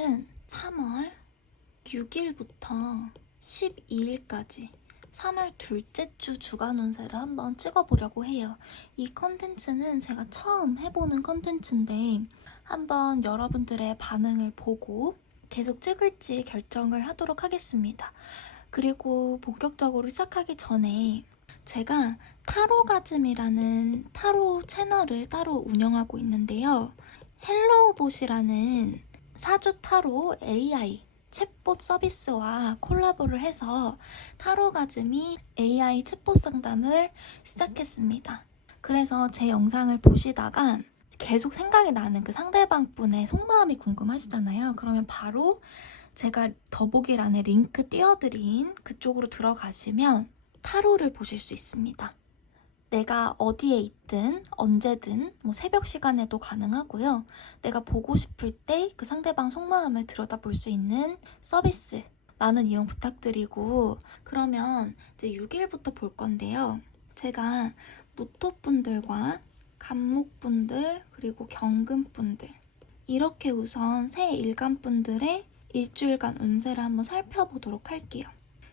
오늘은 3월 6일부터 12일까지 3월 둘째 주 주간 운세를 한번 찍어보려고 해요. 이 컨텐츠는 제가 처음 해보는 컨텐츠인데 한번 여러분들의 반응을 보고 계속 찍을지 결정을 하도록 하겠습니다. 그리고 본격적으로 시작하기 전에 제가 타로가즘이라는 타로 채널을 따로 운영하고 있는데요. 헬로봇이라는 사주 타로 AI 챗봇 서비스와 콜라보를 해서 타로가즘이 AI 챗봇 상담을 시작했습니다. 그래서 제 영상을 보시다가 계속 생각이 나는 그 상대방 분의 속마음이 궁금하시잖아요. 그러면 바로 제가 더보기란에 링크 띄워드린 그쪽으로 들어가시면 타로를 보실 수 있습니다. 내가 어디에 있든 언제든 새벽 시간에도 가능하고요. 내가 보고 싶을 때 그 상대방 속마음을 들여다볼 수 있는 서비스 많은 이용 부탁드리고, 그러면 이제 6일부터 볼 건데요. 제가 무토분들과 간목분들 그리고 경금분들 이렇게 우선 새 일간분들의 일주일간 운세를 한번 살펴보도록 할게요.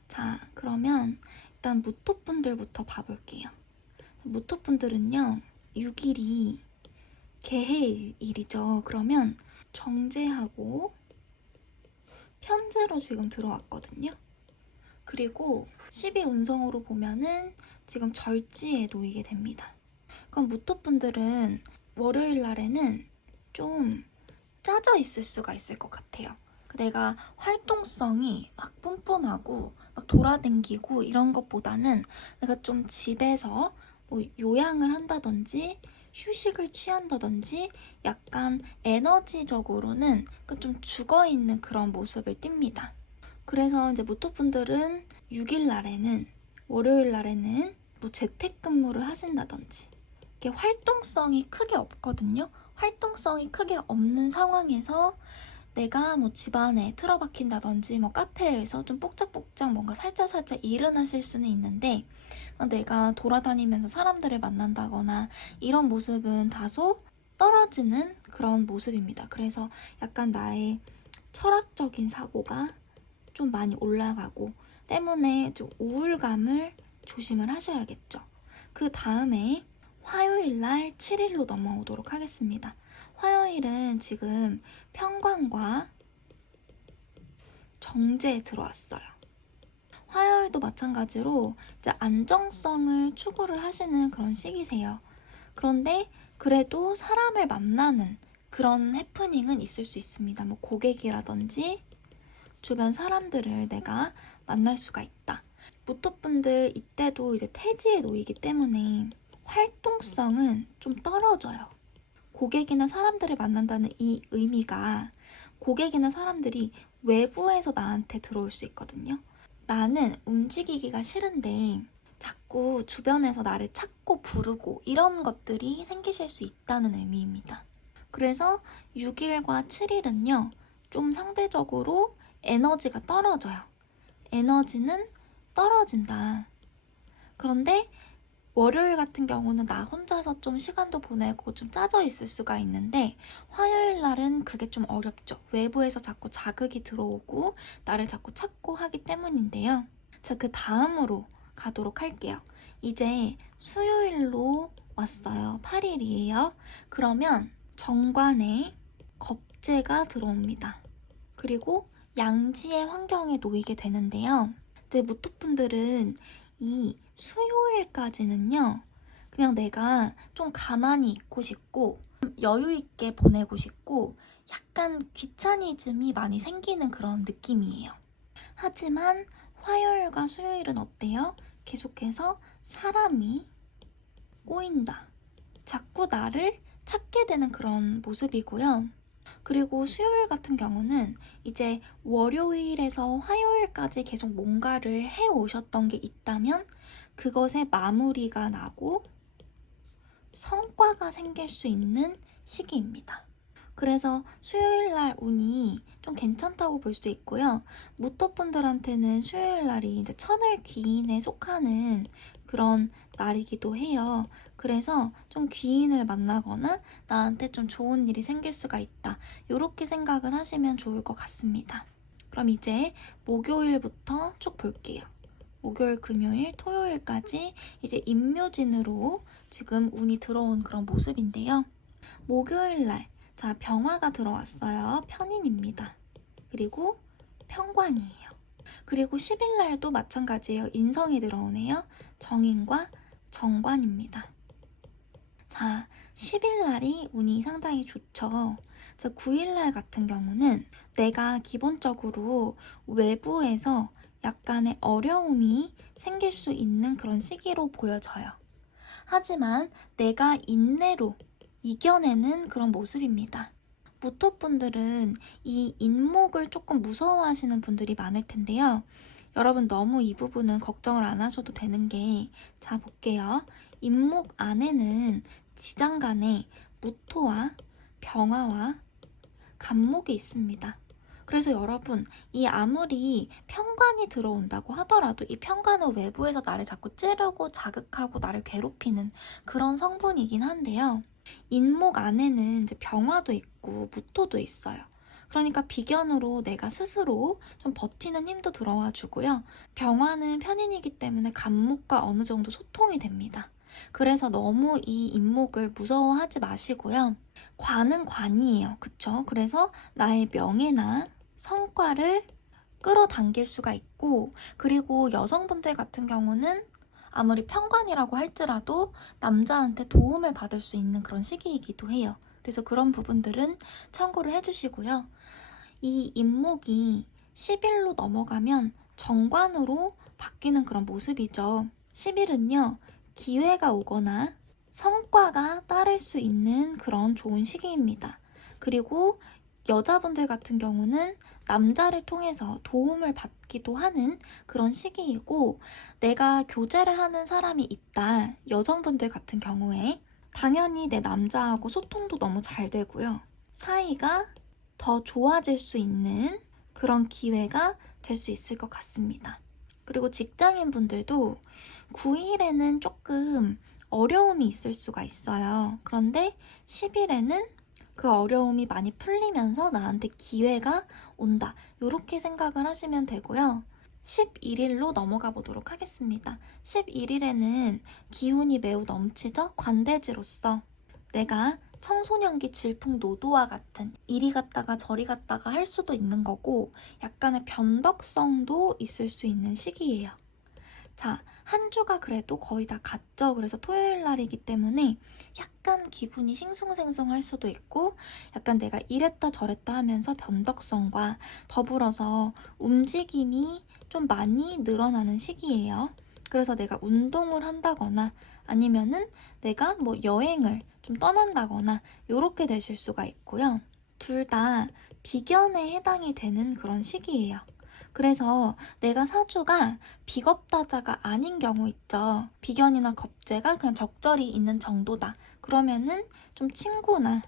자, 그러면 일단 무토분들부터 봐볼게요. 무토분들은요, 6일이 개해일이죠. 그러면 정제하고 편제로 지금 들어왔거든요. 그리고 12운성으로 보면은 지금 절지에 놓이게 됩니다. 그럼 무토분들은 월요일 날에는 좀 짜져 있을 수가 있을 것 같아요. 내가 활동성이 막 뿜뿜하고 막 돌아다니고 이런 것보다는 내가 좀 집에서 요양을 한다든지 휴식을 취한다든지 약간 에너지적으로는 좀 죽어있는 그런 모습을 띱니다. 그래서 이제 무토분들은 6일 날에는, 월요일 날에는 재택근무를 하신다든지 이게 활동성이 크게 없거든요. 활동성이 크게 없는 상황에서 내가 집안에 틀어박힌다든지 카페에서 좀 뽁짝뽁짝 뭔가 살짝살짝 일은 하실 수는 있는데 내가 돌아다니면서 사람들을 만난다거나 이런 모습은 다소 떨어지는 그런 모습입니다. 그래서 약간 나의 철학적인 사고가 좀 많이 올라가고 때문에 좀 우울감을 조심을 하셔야겠죠. 그 다음에 화요일 날 7일로 넘어오도록 하겠습니다. 화요일은 지금 편관과 정제에 들어왔어요. 화요일도 마찬가지로 이제 안정성을 추구를 하시는 그런 시기세요. 그런데 그래도 사람을 만나는 그런 해프닝은 있을 수 있습니다. 고객이라든지 주변 사람들을 내가 만날 수가 있다. 무토분들 이때도 이제 태지에 놓이기 때문에 활동성은 좀 떨어져요. 고객이나 사람들을 만난다는 이 의미가 고객이나 사람들이 외부에서 나한테 들어올 수 있거든요. 나는 움직이기가 싫은데 자꾸 주변에서 나를 찾고 부르고 이런 것들이 생기실 수 있다는 의미입니다. 그래서 6일과 7일은요, 좀 상대적으로 에너지가 떨어져요. 에너지는 떨어진다. 그런데 월요일 같은 경우는 나 혼자서 좀 시간도 보내고 좀 짜져 있을 수가 있는데 화요일 날은 그게 좀 어렵죠. 외부에서 자꾸 자극이 들어오고 나를 자꾸 찾고 하기 때문인데요. 자, 그 다음으로 가도록 할게요. 이제 수요일로 왔어요. 8일이에요. 그러면 정관에 겁재가 들어옵니다. 그리고 양지의 환경에 놓이게 되는데요. 근데 무토분들은 이 수요일까지는요, 그냥 내가 좀 가만히 있고 싶고 여유 있게 보내고 싶고 약간 귀차니즘이 많이 생기는 그런 느낌이에요. 하지만 화요일과 수요일은 어때요? 계속해서 사람이 꼬인다. 자꾸 나를 찾게 되는 그런 모습이고요. 그리고 수요일 같은 경우는 이제 월요일에서 화요일까지 계속 뭔가를 해오셨던 게 있다면 그것의 마무리가 나고 성과가 생길 수 있는 시기입니다. 그래서 수요일 날 운이 좀 괜찮다고 볼 수 있고요. 무토분들한테는 수요일 날이 이제 천을 귀인에 속하는 그런 날이기도 해요. 그래서 좀 귀인을 만나거나 나한테 좀 좋은 일이 생길 수가 있다. 이렇게 생각을 하시면 좋을 것 같습니다. 그럼 이제 목요일부터 쭉 볼게요. 목요일, 금요일, 토요일까지 이제 임묘진으로 지금 운이 들어온 그런 모습인데요. 목요일날, 자, 병화가 들어왔어요. 편인입니다. 그리고 편관이에요. 그리고 10일날도 마찬가지예요. 인성이 들어오네요. 정인과 정관입니다. 자, 10일날이 운이 상당히 좋죠. 자, 9일날 같은 경우는 내가 기본적으로 외부에서 약간의 어려움이 생길 수 있는 그런 시기로 보여져요. 하지만 내가 인내로 이겨내는 그런 모습입니다. 모토분들은 이 인목을 조금 무서워하시는 분들이 많을 텐데요. 여러분 너무 이 부분은 걱정을 안 하셔도 되는 게, 자, 볼게요. 인목 안에는 지장간에 무토와 병화와 간목이 있습니다. 그래서 여러분, 이 아무리 편관이 들어온다고 하더라도 이 편관은 외부에서 나를 자꾸 찌르고 자극하고 나를 괴롭히는 그런 성분이긴 한데요. 인목 안에는 이제 병화도 있고 무토도 있어요. 그러니까 비견으로 내가 스스로 좀 버티는 힘도 들어와 주고요. 병화는 편인이기 때문에 간목과 어느 정도 소통이 됩니다. 그래서 너무 이 인목을 무서워하지 마시고요. 관은 관이에요. 그쵸? 그래서 나의 명예나 성과를 끌어당길 수가 있고, 그리고 여성분들 같은 경우는 아무리 편관이라고 할지라도 남자한테 도움을 받을 수 있는 그런 시기이기도 해요. 그래서 그런 부분들은 참고를 해주시고요. 이 인목이 10일로 넘어가면 정관으로 바뀌는 그런 모습이죠. 10일은요, 기회가 오거나 성과가 따를 수 있는 그런 좋은 시기입니다. 그리고 여자분들 같은 경우는 남자를 통해서 도움을 받기도 하는 그런 시기이고, 내가 교제를 하는 사람이 있다, 여성분들 같은 경우에 당연히 내 남자하고 소통도 너무 잘 되고요. 사이가 더 좋아질 수 있는 그런 기회가 될 수 있을 것 같습니다. 그리고 직장인 분들도 9일에는 조금 어려움이 있을 수가 있어요. 그런데 10일에는 그 어려움이 많이 풀리면서 나한테 기회가 온다. 이렇게 생각을 하시면 되고요. 11일로 넘어가 보도록 하겠습니다. 11일에는 기운이 매우 넘치죠? 관대지로서 내가 청소년기 질풍노도와 같은 이리 갔다가 저리 갔다가 할 수도 있는 거고, 약간의 변덕성도 있을 수 있는 시기예요. 자, 한 주가 그래도 거의 다 갔죠. 그래서 토요일 날이기 때문에 약간 기분이 싱숭생숭할 수도 있고, 약간 내가 이랬다 저랬다 하면서 변덕성과 더불어서 움직임이 좀 많이 늘어나는 시기예요. 그래서 내가 운동을 한다거나 아니면은 내가 뭐 여행을 좀 떠난다거나 이렇게 되실 수가 있고요. 둘 다 비견에 해당이 되는 그런 시기예요. 그래서 내가 사주가 비겁다자가 아닌 경우 있죠. 비견이나 겁재가 그냥 적절히 있는 정도다. 그러면은 좀 친구나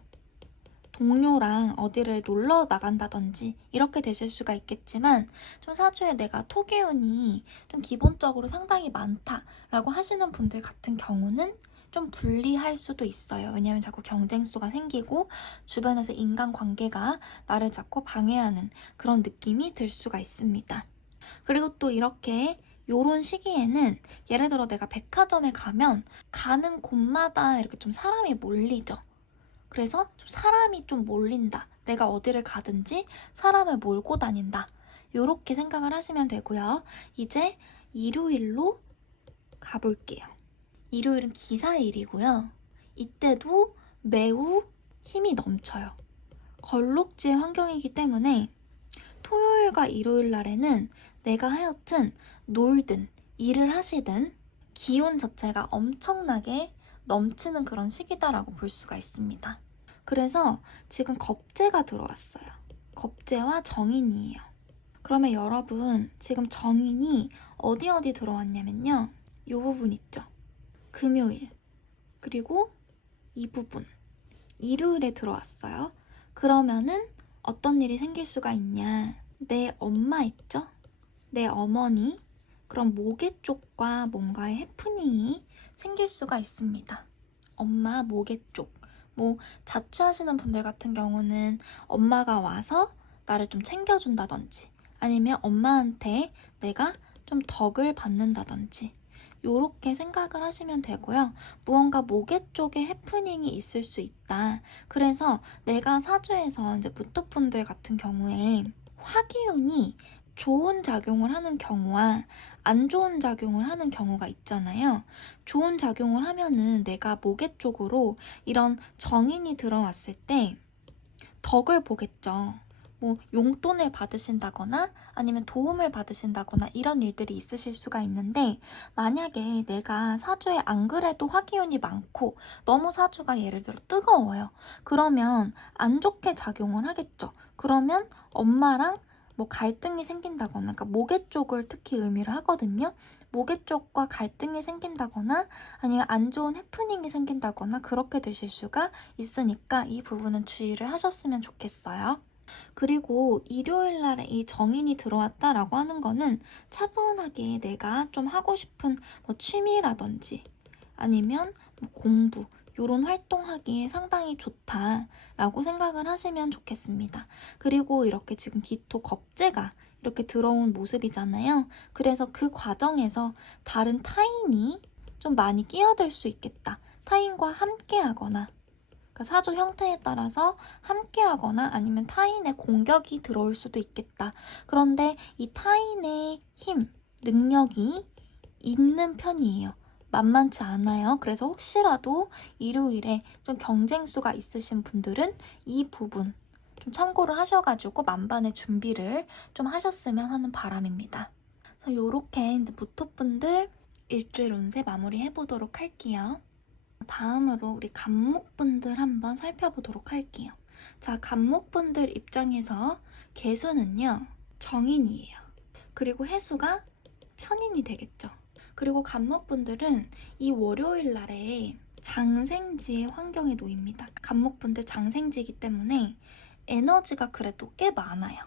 동료랑 어디를 놀러 나간다든지 이렇게 되실 수가 있겠지만, 좀 사주에 내가 토기운이 좀 기본적으로 상당히 많다라고 하시는 분들 같은 경우는 좀 불리할 수도 있어요. 왜냐면 자꾸 경쟁수가 생기고 주변에서 인간관계가 나를 자꾸 방해하는 그런 느낌이 들 수가 있습니다. 그리고 또 이렇게 요런 시기에는 예를 들어 내가 백화점에 가면 가는 곳마다 이렇게 좀 사람이 몰리죠. 그래서 좀 사람이 좀 몰린다. 내가 어디를 가든지 사람을 몰고 다닌다. 요렇게 생각을 하시면 되고요. 이제 일요일로 가볼게요. 일요일은 기사일이고요. 이때도 매우 힘이 넘쳐요. 걸록지의 환경이기 때문에 토요일과 일요일 날에는 내가 하여튼 놀든 일을 하시든 기운 자체가 엄청나게 넘치는 그런 시기다라고 볼 수가 있습니다. 그래서 지금 겁재가 들어왔어요. 겁재와 정인이에요. 그러면 여러분, 지금 정인이 어디 들어왔냐면요. 이 부분 있죠. 금요일, 그리고 이 부분, 일요일에 들어왔어요. 그러면은 어떤 일이 생길 수가 있냐. 내 엄마 있죠? 내 어머니, 그럼 모계 쪽과 뭔가의 해프닝이 생길 수가 있습니다. 엄마 모계 쪽. 뭐 자취하시는 분들 같은 경우는 엄마가 와서 나를 좀 챙겨준다든지 아니면 엄마한테 내가 좀 덕을 받는다든지 요렇게 생각을 하시면 되고요. 무언가 모계 쪽에 해프닝이 있을 수 있다. 그래서 내가 사주에서 이제 무토분들 같은 경우에 화기운이 좋은 작용을 하는 경우와 안 좋은 작용을 하는 경우가 있잖아요. 좋은 작용을 하면은 내가 모계 쪽으로 이런 정인이 들어왔을 때 덕을 보겠죠. 뭐 용돈을 받으신다거나 아니면 도움을 받으신다거나 이런 일들이 있으실 수가 있는데 만약에 내가 사주에 안 그래도 화기운이 많고 너무 사주가 예를 들어 뜨거워요. 그러면 안 좋게 작용을 하겠죠. 그러면 엄마랑 뭐 갈등이 생긴다거나 그러니까 모계 쪽을 특히 의미를 하거든요. 모계 쪽과 갈등이 생긴다거나 아니면 안 좋은 해프닝이 생긴다거나 그렇게 되실 수가 있으니까 이 부분은 주의를 하셨으면 좋겠어요. 그리고 일요일 날에 이 정인이 들어왔다라고 하는 거는 차분하게 내가 좀 하고 싶은 뭐 취미라든지 아니면 뭐 공부 이런 활동하기에 상당히 좋다라고 생각을 하시면 좋겠습니다. 그리고 이렇게 지금 기토 겁재가 이렇게 들어온 모습이잖아요. 그래서 그 과정에서 다른 타인이 좀 많이 끼어들 수 있겠다. 타인과 함께 하거나 그러니까 사주 형태에 따라서 함께 하거나 아니면 타인의 공격이 들어올 수도 있겠다. 그런데 이 타인의 힘, 능력이 있는 편이에요. 만만치 않아요. 그래서 혹시라도 일요일에 좀 경쟁수가 있으신 분들은 이 부분 좀 참고를 하셔가지고 만반의 준비를 좀 하셨으면 하는 바람입니다. 그래서 요렇게 이제 무토분들 일주일 운세 마무리 해보도록 할게요. 다음으로 우리 간목분들 한번 살펴보도록 할게요. 자, 간목분들 입장에서 개수는요, 정인이에요. 그리고 해수가 편인이 되겠죠. 그리고 간목분들은 이 월요일 날에 장생지의 환경에 놓입니다. 간목분들 장생지이기 때문에 에너지가 그래도 꽤 많아요.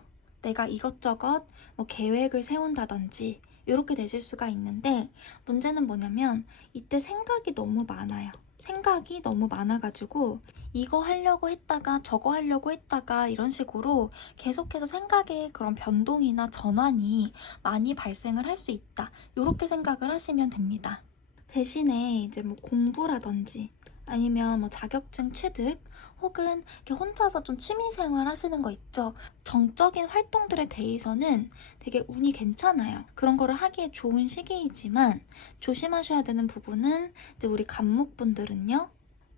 내가 이것저것 뭐 계획을 세운다든지 이렇게 되실 수가 있는데 문제는 뭐냐면 이때 생각이 너무 많아요. 생각이 너무 많아가지고 이거 하려고 했다가 저거 하려고 했다가 이런 식으로 계속해서 생각의 그런 변동이나 전환이 많이 발생을 할 수 있다. 이렇게 생각을 하시면 됩니다. 대신에 이제 뭐 공부라든지 아니면 뭐 자격증 취득 혹은 이렇게 혼자서 좀 취미생활 하시는 거 있죠. 정적인 활동들에 대해서는 되게 운이 괜찮아요. 그런 거를 하기에 좋은 시기이지만 조심하셔야 되는 부분은 이제 우리 간목분들은요.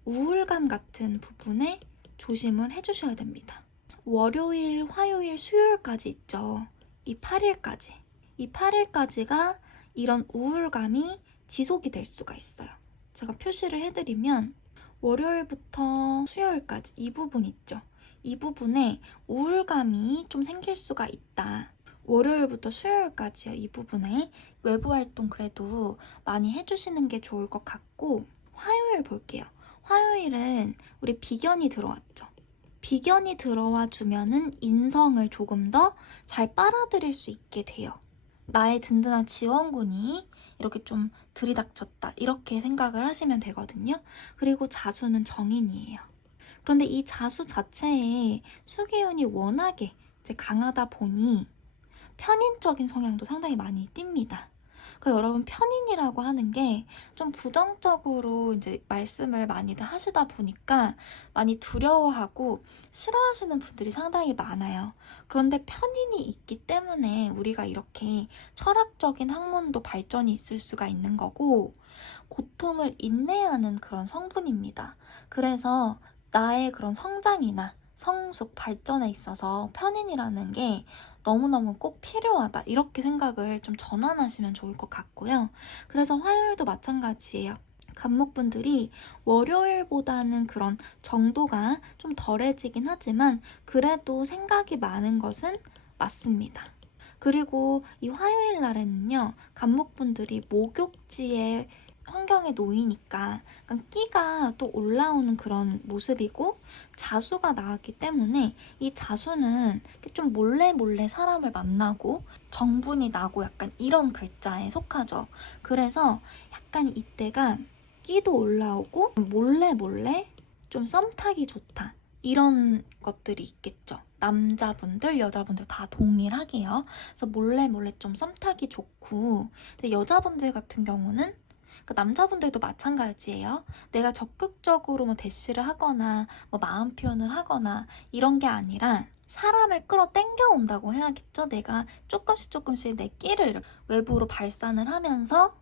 우울감 같은 부분에 조심을 해주셔야 됩니다. 월요일, 화요일, 수요일까지 있죠. 이 8일까지. 이 8일까지가 이런 우울감이 지속이 될 수가 있어요. 제가 표시를 해드리면 월요일부터 수요일까지 이 부분 있죠. 이 부분에 우울감이 좀 생길 수가 있다. 월요일부터 수요일까지요. 이 부분에 외부 활동 그래도 많이 해주시는 게 좋을 것 같고 화요일 볼게요. 화요일은 우리 비견이 들어왔죠. 비견이 들어와 주면은 인성을 조금 더 잘 빨아들일 수 있게 돼요. 나의 든든한 지원군이 이렇게 좀 들이닥쳤다 이렇게 생각을 하시면 되거든요. 그리고 자수는 정인이에요. 그런데 이 자수 자체에 수기운이 워낙에 이제 강하다 보니 편인적인 성향도 상당히 많이 띕니다. 그러니까 여러분 편인이라고 하는 게 좀 부정적으로 이제 말씀을 많이들 하시다 보니까 많이 두려워하고 싫어하시는 분들이 상당히 많아요. 그런데 편인이 있기 때문에 우리가 이렇게 철학적인 학문도 발전이 있을 수가 있는 거고 고통을 인내하는 그런 성분입니다. 그래서 나의 그런 성장이나 성숙, 발전에 있어서 편인이라는 게 너무너무 꼭 필요하다 이렇게 생각을 좀 전환하시면 좋을 것 같고요. 그래서 화요일도 마찬가지예요. 간목분들이 월요일보다는 그런 정도가 좀 덜해지긴 하지만 그래도 생각이 많은 것은 맞습니다. 그리고 이 화요일 날에는요. 간목분들이 목욕지에 환경에 놓이니까 약간 끼가 또 올라오는 그런 모습이고, 자수가 나왔기 때문에 이 자수는 좀 몰래 몰래 사람을 만나고 정분이 나고 약간 이런 글자에 속하죠. 그래서 약간 이때가 끼도 올라오고 몰래 몰래 좀 썸 타기 좋다, 이런 것들이 있겠죠. 남자분들, 여자분들 다 동일하게요. 그래서 몰래 몰래 좀 썸 타기 좋고, 근데 여자분들 같은 경우는, 남자분들도 마찬가지예요. 내가 적극적으로 뭐 대시를 하거나 뭐 마음 표현을 하거나 이런 게 아니라 사람을 끌어당겨 온다고 해야겠죠. 내가 조금씩 조금씩 내 끼를 이렇게 외부로 발산을 하면서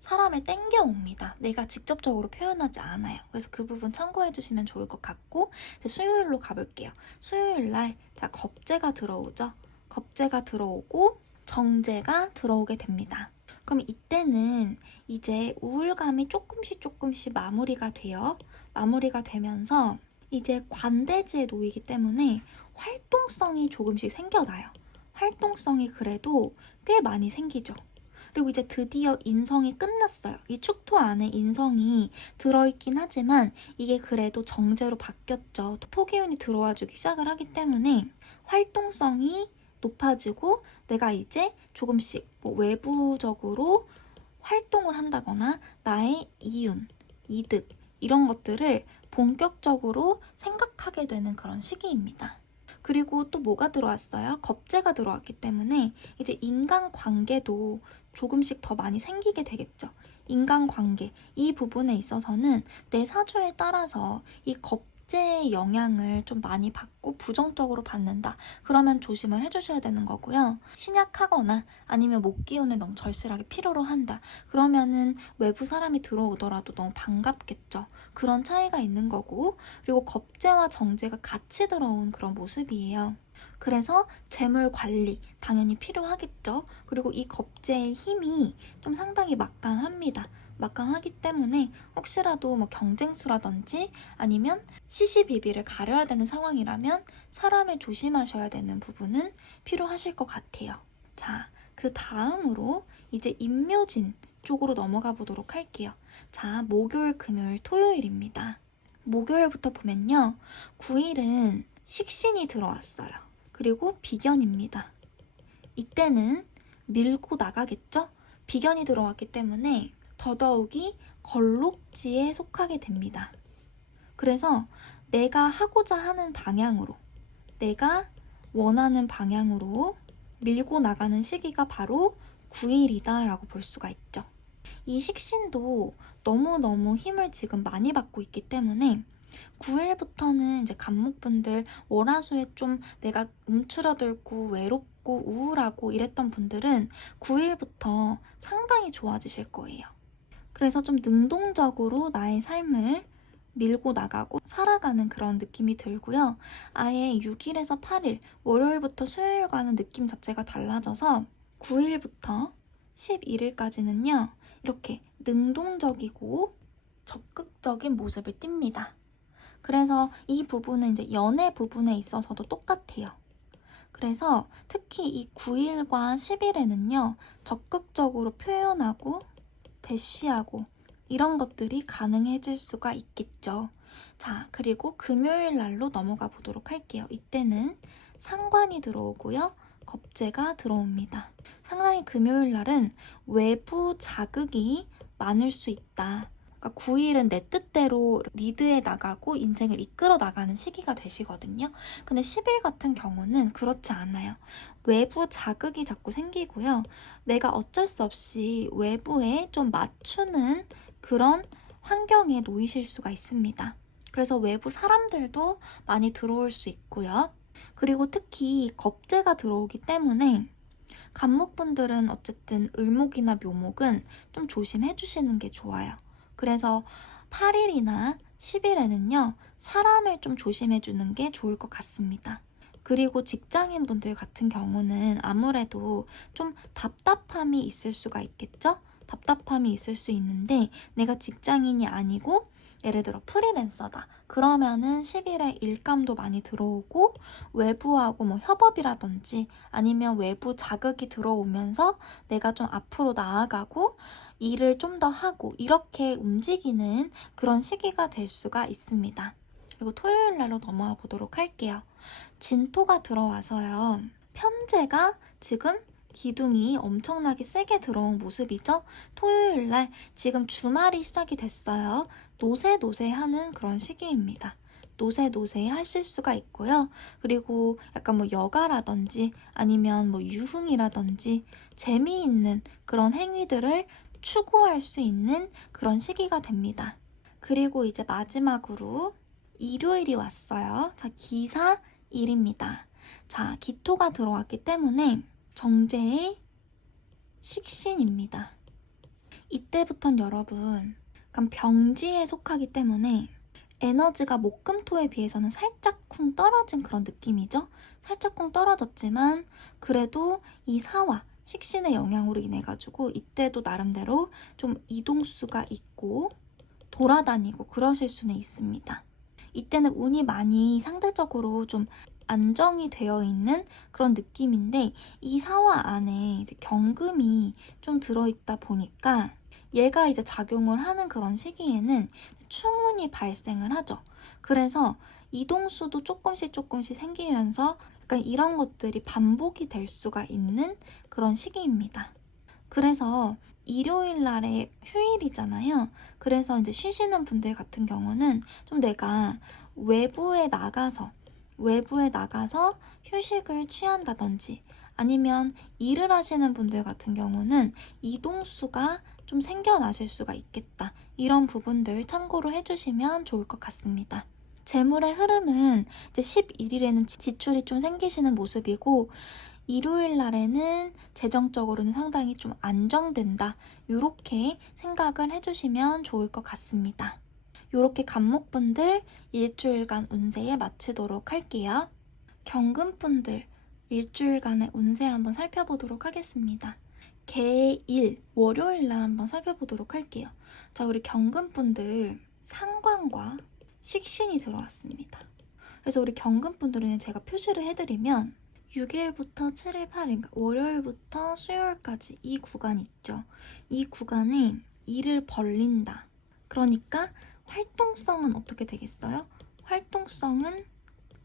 사람을 땡겨 옵니다. 내가 직접적으로 표현하지 않아요. 그래서 그 부분 참고해 주시면 좋을 것 같고, 이제 수요일로 가볼게요. 수요일 날, 자, 겁재가 들어오죠. 겁재가 들어오고 정제가 들어오게 됩니다. 그럼 이때는 이제 우울감이 조금씩 조금씩 마무리가 돼요. 마무리가 되면서 이제 관대지에 놓이기 때문에 활동성이 조금씩 생겨나요. 활동성이 그래도 꽤 많이 생기죠. 그리고 이제 드디어 인성이 끝났어요. 이 축토 안에 인성이 들어있긴 하지만 이게 그래도 정제로 바뀌었죠. 토기운이 들어와 주기 시작을 하기 때문에 활동성이 높아지고, 내가 이제 조금씩 뭐 외부적으로 활동을 한다거나 나의 이윤, 이득 이런 것들을 본격적으로 생각하게 되는 그런 시기입니다. 그리고 또 뭐가 들어왔어요? 겁재가 들어왔기 때문에 이제 인간관계도 조금씩 더 많이 생기게 되겠죠. 인간관계, 이 부분에 있어서는 내 사주에 따라서 이 겁재의 영향을 좀 많이 받고 부정적으로 받는다, 그러면 조심을 해주셔야 되는 거고요. 신약하거나 아니면 목기운을 너무 절실하게 필요로 한다, 그러면은 외부 사람이 들어오더라도 너무 반갑겠죠. 그런 차이가 있는 거고, 그리고 겁재와 정제가 같이 들어온 그런 모습이에요. 그래서 재물 관리 당연히 필요하겠죠. 그리고 이 겁재의 힘이 좀 상당히 막강합니다. 막강하기 때문에 혹시라도 뭐 경쟁수라든지 아니면 시시비비를 가려야 되는 상황이라면 사람을 조심하셔야 되는 부분은 필요하실 것 같아요. 자, 그 다음으로 이제 임묘진 쪽으로 넘어가 보도록 할게요. 자, 목요일, 금요일, 토요일입니다. 목요일부터 보면요. 9일은 식신이 들어왔어요. 그리고 비견입니다. 이때는 밀고 나가겠죠? 비견이 들어왔기 때문에 더더욱이 걸록지에 속하게 됩니다. 그래서 내가 하고자 하는 방향으로, 내가 원하는 방향으로 밀고 나가는 시기가 바로 9일이다 라고 볼 수가 있죠. 이 식신도 너무너무 힘을 지금 많이 받고 있기 때문에 9일부터는 이제 간목분들, 월화수에 좀 내가 움츠러들고 외롭고 우울하고 이랬던 분들은 9일부터 상당히 좋아지실 거예요. 그래서 좀 능동적으로 나의 삶을 밀고 나가고 살아가는 그런 느낌이 들고요. 아예 6일에서 8일, 월요일부터 수요일과는 느낌 자체가 달라져서 9일부터 11일까지는요. 이렇게 능동적이고 적극적인 모습을 띱니다. 그래서 이 부분은 이제 연애 부분에 있어서도 똑같아요. 그래서 특히 이 9일과 10일에는요. 적극적으로 표현하고 대쉬하고 이런 것들이 가능해질 수가 있겠죠. 자, 그리고 금요일 날로 넘어가 보도록 할게요. 이때는 상관이 들어오고요. 겁재가 들어옵니다. 상당히 금요일 날은 외부 자극이 많을 수 있다. 그러니까 9일은 내 뜻대로 리드해 나가고 인생을 이끌어 나가는 시기가 되시거든요. 근데 10일 같은 경우는 그렇지 않아요. 외부 자극이 자꾸 생기고요. 내가 어쩔 수 없이 외부에 좀 맞추는 그런 환경에 놓이실 수가 있습니다. 그래서 외부 사람들도 많이 들어올 수 있고요. 그리고 특히 겁재가 들어오기 때문에 간목분들은 어쨌든 을목이나 묘목은 좀 조심해 주시는 게 좋아요. 그래서 8일이나 10일에는요, 사람을 좀 조심해 주는 게 좋을 것 같습니다. 그리고 직장인분들 같은 경우는 아무래도 좀 답답함이 있을 수가 있겠죠? 답답함이 있을 수 있는데, 내가 직장인이 아니고 예를 들어 프리랜서다. 그러면은 10일에 일감도 많이 들어오고 외부하고 뭐 협업이라든지 아니면 외부 자극이 들어오면서 내가 좀 앞으로 나아가고 일을 좀 더 하고 이렇게 움직이는 그런 시기가 될 수가 있습니다. 그리고 토요일 날로 넘어가 보도록 할게요. 진토가 들어와서요. 편제가 지금 기둥이 엄청나게 세게 들어온 모습이죠. 토요일 날 지금 주말이 시작이 됐어요. 노새노새하는 그런 시기입니다. 노새노새 하실 수가 있고요. 그리고 약간 뭐 여가라든지 아니면 뭐 유흥이라든지 재미있는 그런 행위들을 추구할 수 있는 그런 시기가 됩니다. 그리고 이제 마지막으로 일요일이 왔어요. 자, 기사일입니다. 자, 기토가 들어왔기 때문에 정제의 식신입니다. 이때부턴 여러분 약간 병지에 속하기 때문에 에너지가 목금토에 비해서는 살짝 쿵 떨어진 그런 느낌이죠. 살짝 쿵 떨어졌지만 그래도 이 사화 식신의 영향으로 인해 가지고 이때도 나름대로 좀 이동수가 있고 돌아다니고 그러실 수는 있습니다. 이때는 운이 많이 상대적으로 좀 안정이 되어 있는 그런 느낌인데 이 사화 안에 이제 경금이 좀 들어있다 보니까 얘가 이제 작용을 하는 그런 시기에는 충운이 발생을 하죠. 그래서 이동수도 조금씩 생기면서 약간 이런 것들이 반복이 될 수가 있는 그런 시기입니다. 그래서 일요일 날에 휴일이잖아요. 그래서 이제 쉬시는 분들 같은 경우는 좀 내가 외부에 나가서 휴식을 취한다든지 아니면 일을 하시는 분들 같은 경우는 이동수가 좀 생겨나실 수가 있겠다. 이런 부분들 참고로 해주시면 좋을 것 같습니다. 재물의 흐름은 이제 11일에는 지출이 좀 생기시는 모습이고 일요일 날에는 재정적으로는 상당히 좀 안정된다. 이렇게 생각을 해주시면 좋을 것 같습니다. 이렇게 간목분들 일주일간 운세에 마치도록 할게요. 경금분들 일주일간의 운세 한번 살펴보도록 하겠습니다. 개일 월요일 날 한번 살펴보도록 할게요. 자, 우리 경금분들 상관과 식신이 들어왔습니다. 그래서 우리 경금분들은 제가 표시를 해드리면 6일부터 7일, 8일, 그러니까 월요일부터 수요일까지 이 구간 있죠. 이 구간에 일을 벌린다. 그러니까 활동성은 어떻게 되겠어요? 활동성은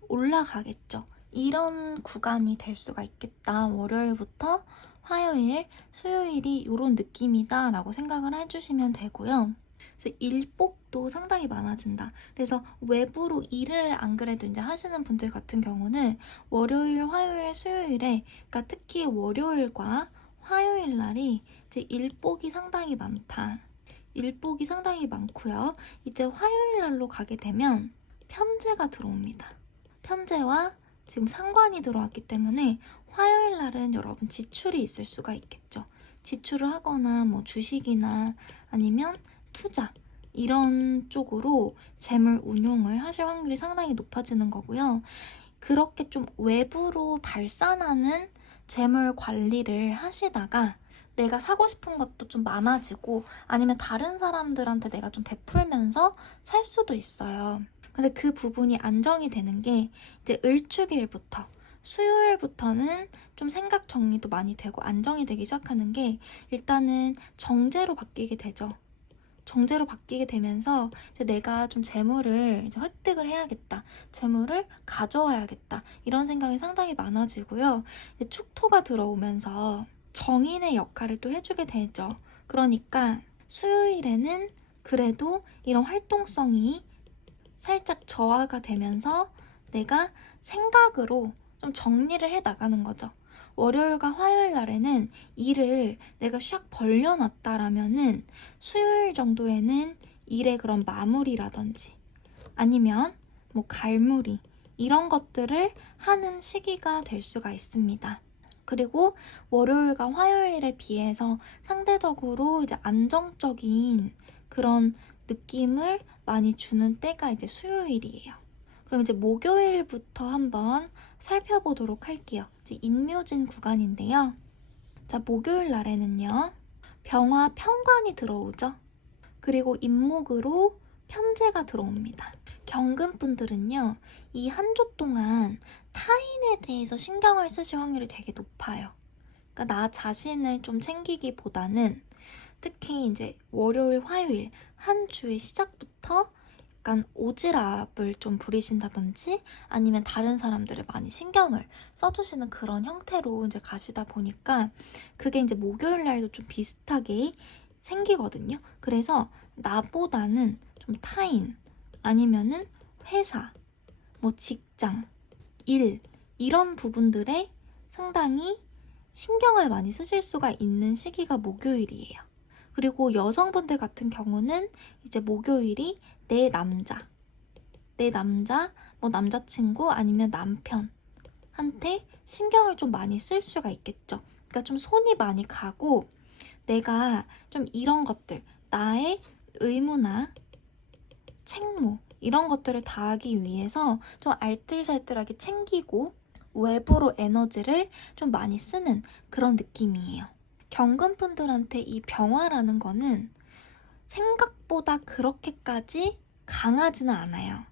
올라가겠죠. 이런 구간이 될 수가 있겠다. 월요일부터 화요일, 수요일이 이런 느낌이다 라고 생각을 해주시면 되고요. 그래서 일복도 상당히 많아진다. 그래서 외부로 일을 안 그래도 이제 하시는 분들 같은 경우는 월요일, 화요일, 수요일에 그러니까 특히 월요일과 화요일 날이 이제 일복이 상당히 많다. 일복이 상당히 많고요. 이제 화요일 날로 가게 되면 편제가 들어옵니다. 편제와 지금 상관이 들어왔기 때문에 화요일 날은 여러분 지출이 있을 수가 있겠죠. 지출을 하거나 뭐 주식이나 아니면 투자 이런 쪽으로 재물 운용을 하실 확률이 상당히 높아지는 거고요. 그렇게 좀 외부로 발산하는 재물 관리를 하시다가 내가 사고 싶은 것도 좀 많아지고 아니면 다른 사람들한테 내가 좀 베풀면서 살 수도 있어요. 근데 그 부분이 안정이 되는 게 이제 을축일부터 수요일부터는 좀 생각 정리도 많이 되고 안정이 되기 시작하는 게 일단은 정제로 바뀌게 되죠. 정제로 바뀌게 되면서 이제 내가 좀 재물을 이제 획득을 해야겠다. 재물을 가져와야겠다. 이런 생각이 상당히 많아지고요. 이제 축토가 들어오면서 정인의 역할을 또 해주게 되죠. 그러니까 수요일에는 그래도 이런 활동성이 살짝 저하가 되면서 내가 생각으로 좀 정리를 해 나가는 거죠. 월요일과 화요일 날에는 일을 내가 샥 벌려놨다라면은 수요일 정도에는 일의 그런 마무리라든지 아니면 뭐 갈무리 이런 것들을 하는 시기가 될 수가 있습니다. 그리고 월요일과 화요일에 비해서 상대적으로 이제 안정적인 그런 느낌을 많이 주는 때가 이제 수요일이에요. 그럼 이제 목요일부터 한번 살펴보도록 할게요. 이제 인묘진 구간인데요. 자, 목요일 날에는요. 병화 편관이 들어오죠. 그리고 인목으로 편제가 들어옵니다. 경금분들은요. 이 한 주 동안 타인에 대해서 신경을 쓰실 확률이 되게 높아요. 그러니까 나 자신을 좀 챙기기보다는 특히 이제 월요일, 화요일 한 주의 시작부터 약간 오지랖을 좀 부리신다든지 아니면 다른 사람들을 많이 신경을 써주시는 그런 형태로 이제 가시다 보니까 그게 이제 목요일 날도 좀 비슷하게 생기거든요. 그래서 나보다는 좀 타인 아니면은 회사, 뭐 직장, 일 이런 부분들에 상당히 신경을 많이 쓰실 수가 있는 시기가 목요일이에요. 그리고 여성분들 같은 경우는 이제 목요일이 내 남자, 뭐 남자친구 아니면 남편한테 신경을 좀 많이 쓸 수가 있겠죠. 그러니까 좀 손이 많이 가고 내가 좀 이런 것들, 나의 의무나 책무 이런 것들을 다하기 위해서 좀 알뜰살뜰하게 챙기고 외부로 에너지를 좀 많이 쓰는 그런 느낌이에요. 경금분들한테 이 병화라는 거는 생각보다 그렇게까지 강하지는 않아요.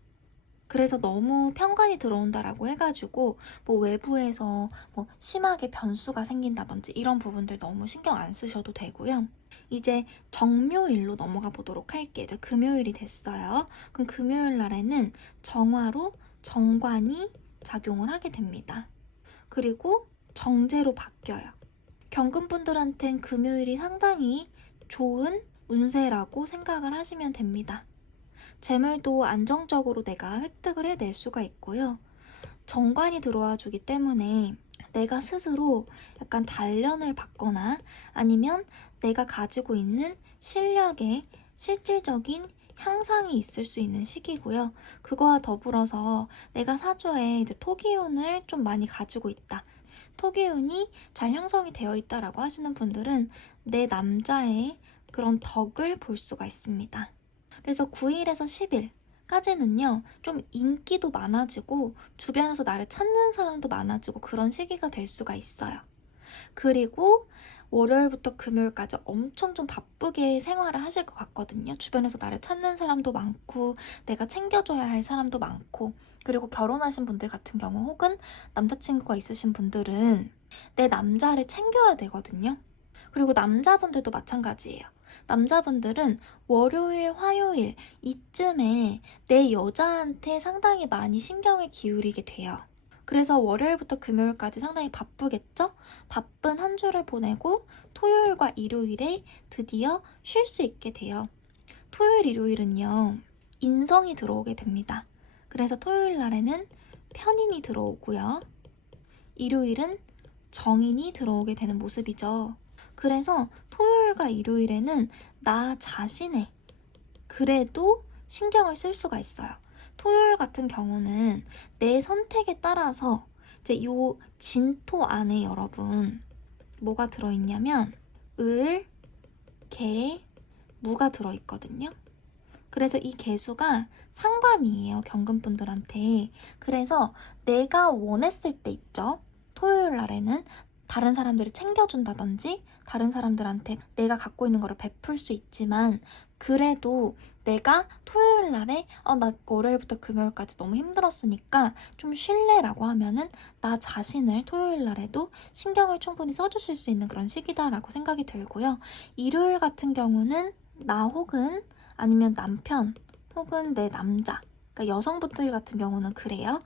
그래서 너무 편관이 들어온다라고 해가지고 뭐 외부에서 뭐 심하게 변수가 생긴다든지 이런 부분들 너무 신경 안 쓰셔도 되고요. 이제 정묘일로 넘어가 보도록 할게요. 이제 금요일이 됐어요. 그럼 금요일 날에는 정화로 정관이 작용을 하게 됩니다. 그리고 정제로 바뀌어요. 경금분들한텐 금요일이 상당히 좋은 운세라고 생각을 하시면 됩니다. 재물도 안정적으로 내가 획득을 해낼 수가 있고요. 정관이 들어와 주기 때문에 내가 스스로 약간 단련을 받거나 아니면 내가 가지고 있는 실력의 실질적인 향상이 있을 수 있는 시기고요. 그거와 더불어서 내가 사주에 이제 토기운을 좀 많이 가지고 있다. 토기운이 잘 형성이 되어 있다라고 하시는 분들은 내 남자의 그런 덕을 볼 수가 있습니다. 그래서 9일에서 10일까지는요, 좀 인기도 많아지고 주변에서 나를 찾는 사람도 많아지고 그런 시기가 될 수가 있어요. 그리고 월요일부터 금요일까지 엄청 좀 바쁘게 생활을 하실 것 같거든요. 주변에서 나를 찾는 사람도 많고 내가 챙겨줘야 할 사람도 많고 그리고 결혼하신 분들 같은 경우 혹은 남자친구가 있으신 분들은 내 남자를 챙겨야 되거든요. 그리고 남자분들도 마찬가지예요. 남자분들은 월요일, 화요일 이쯤에 내 여자한테 상당히 많이 신경을 기울이게 돼요. 그래서 월요일부터 금요일까지 상당히 바쁘겠죠? 바쁜 한 주를 보내고 토요일과 일요일에 드디어 쉴 수 있게 돼요. 토요일, 일요일은요, 인성이 들어오게 됩니다. 그래서 토요일 날에는 편인이 들어오고요. 일요일은 정인이 들어오게 되는 모습이죠. 그래서 토요일과 일요일에는 나 자신의 그래도 신경을 쓸 수가 있어요. 토요일 같은 경우는 내 선택에 따라서 이제 요 진토 안에 여러분 뭐가 들어있냐면 을, 개, 무가 들어있거든요. 그래서 이 개수가 상관이에요, 경금분들한테. 그래서 내가 원했을 때 있죠. 토요일 날에는 다른 사람들을 챙겨준다든지 다른 사람들한테 내가 갖고 있는 거를 베풀 수 있지만 그래도 내가 토요일 날에 나 월요일부터 금요일까지 너무 힘들었으니까 좀 쉴래라고 하면은 나 자신을 토요일 날에도 신경을 충분히 써주실 수 있는 그런 시기다라고 생각이 들고요. 일요일 같은 경우는 나 혹은 아니면 남편 혹은 내 남자, 그러니까 여성분들 같은 경우는 그래요.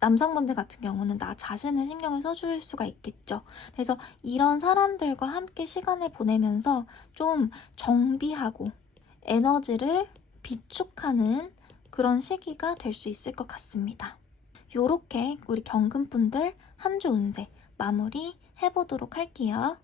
남성분들 같은 경우는 나 자신을 신경을 써줄 수가 있겠죠. 그래서 이런 사람들과 함께 시간을 보내면서 좀 정비하고 에너지를 비축하는 그런 시기가 될 수 있을 것 같습니다. 요렇게 우리 경금분들 한 주 운세 마무리 해보도록 할게요.